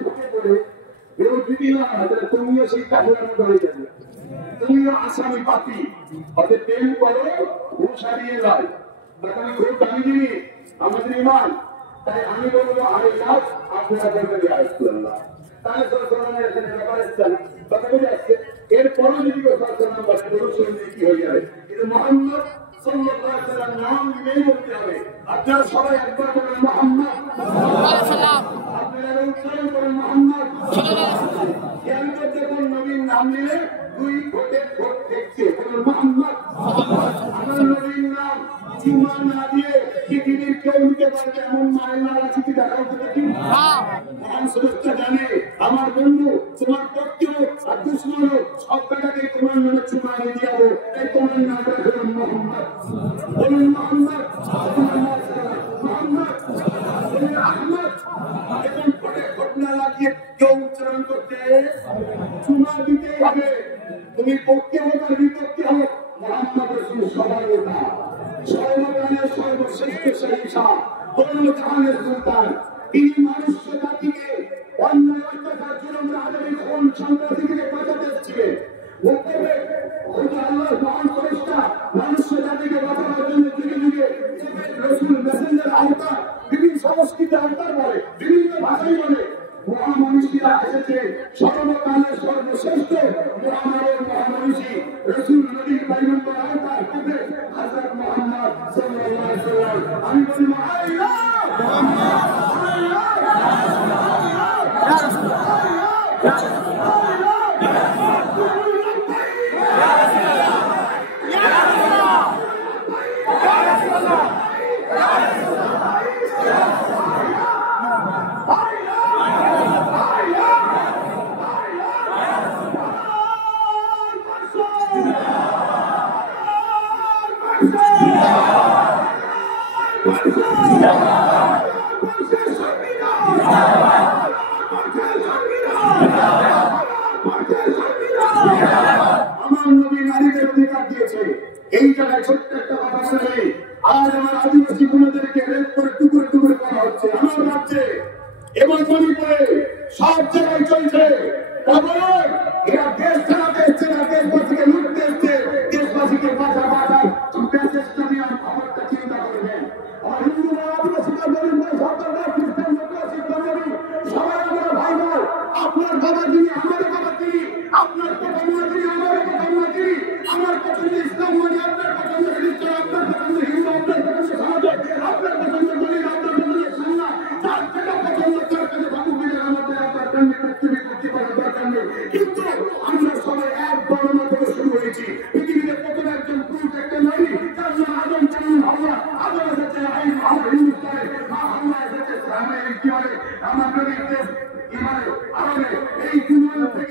ঢুকে পড়ে এর যদি না তুমিও সেই কাজের মধ্যে হয়ে যাবে, তুমিও আসামি পাতি হতে প্রেম করো অনুসারিয়ে নয়। আমি খুব দামি জিনিস আমাদের ইমান, তাই আমি বলবো আরে লাভ আপনারা বলবেন আল্লাহ তাহলে সরকারের এখানে ব্যাপার আসছে না, কথা বুঝে আসছে। এরপরও যদি কেউ সরকার বলে বলুন কি হয়ে যাবে, কিন্তু মোহাম্মদ সাল্লাল্লাহু আলাইহি ওয়াসাল্লাম নাম নিয়েই বলতে হবে। আপনারা সবাই একবার বলেন মোহাম্মদ সাল্লাল্লাহু আলাইহি ওয়াসাল্লাম, আপনারা উচ্চারণ করেন মোহাম্মদ সাল্লাল্লাহু আলাইহি ওয়াসাল্লাম। কেন যখন নবীর নাম নিলে দুই ভোটে ভোট দেখছে বলেন মোহাম্মদ সাল্লাল্লাহু আলাইহি ওয়াসাল্লাম। আমার নবীর নাম চুমা না দিয়ে পৃথিবীর কেউ নিতে পারবে এমন মায়ের নাম আছে কি দেখাও তো দেখি। মহান সুরক্ষা জানে আমার বন্ধু তোমার পক্ষেও আর দুশ্মনও সব বেটাকে তোমার নামে চুমা দিয়ে যাবো, তাই তোমার নাম রাখবেন মোহাম্মদ বলুন মোহাম্মদ মোহাম্মদ বলুন আহমদ। এখন পরে ঘটনা লাগিয়ে কেউ উচ্চারণ করতে চুমা দিতেই হবে, তুমি পক্ষে হোক আর বিপক্ষে হোক মোহাম্মদ রাসূল সবার নেতা, সর্বকালের সর্বশ্রেষ্ঠ সহিংসা জাহানের সুলতান। তিনি মানুষ জাতিকে অন্যায় অত্যাচার জুলুম আদায়ের কোন সন্ত্রাসী থেকে বাঁচাতে এসেছিলেন। আল্লাহর মহান ফেরেশতা মানুষ জাতিকে বাঁচানোর জন্য যুগে যুগে রাসূল মেসেঞ্জার আওতার বিভিন্ন সংস্কৃতি আওতার বলে বিভিন্ন ভাষায় বলে মহামানুষীরা এসেছে সর্বকালের সর্বশ্রেষ্ঠ মহামানুষী রাসূল নবী পয়গম্বর আওতার হবে হযরত মুহাম্মদ সাল্লাল্লাহু আলাইহি ওয়াসাল্লাম। আমি বলি আল্লাহ আমার নবী নারীদের অধিকার দিয়েছে। এই জায়গায় ছোট্ট একটা কথা বলে আজ আমার আদিবাসী বোনদেরকে রেপ করে টুকরো টুকরো করা হচ্ছে আমার রাজ্যে এবং মণিপুরে সব জায়গায় চলছে। এরা দেশ ছাড়া দেশ ছেড়া দেশবাসীকে লুটতে এসছে, দেশবাসীকে বাঁচা বাঁচার মেসেজটা নিয়ে খবরটা চিন্তা করবেন। আমার হিন্দু আদিবাসীরা বলেন সরকার খ্রিস্টান সবাই আমরা ভাই ভাই, আপনার বাবা যিনি আমার বাবা তিনি, আপনার পছন্দ যিনি আমার পছন্দ তিনি, আমার পছন্দ ইসলাম মানে আপনার পছন্দ খ্রিস্টান, আপনার পছন্দ হিন্দু, আপনার পছন্দ সমাজ, আপনার পছন্দ দলিল, আপনার পছন্দ সন্না, তার যেটা পছন্দ তার কাছে বাবু বিলের আমাদের আপনার কান্নে পৃথিবী করতে পারার দরকার নেই। কিন্তু আমরা সবাই এক বর্ণনা থেকে শুরু হয়েছি। পৃথিবীতে প্রথম একজন পুরুষ একটা নারী, তার নাম আদম চালু হাওয়া, আদম এসেছে হিন্দুস্তানে, মা হাওয়া এসেছে আমাদের এই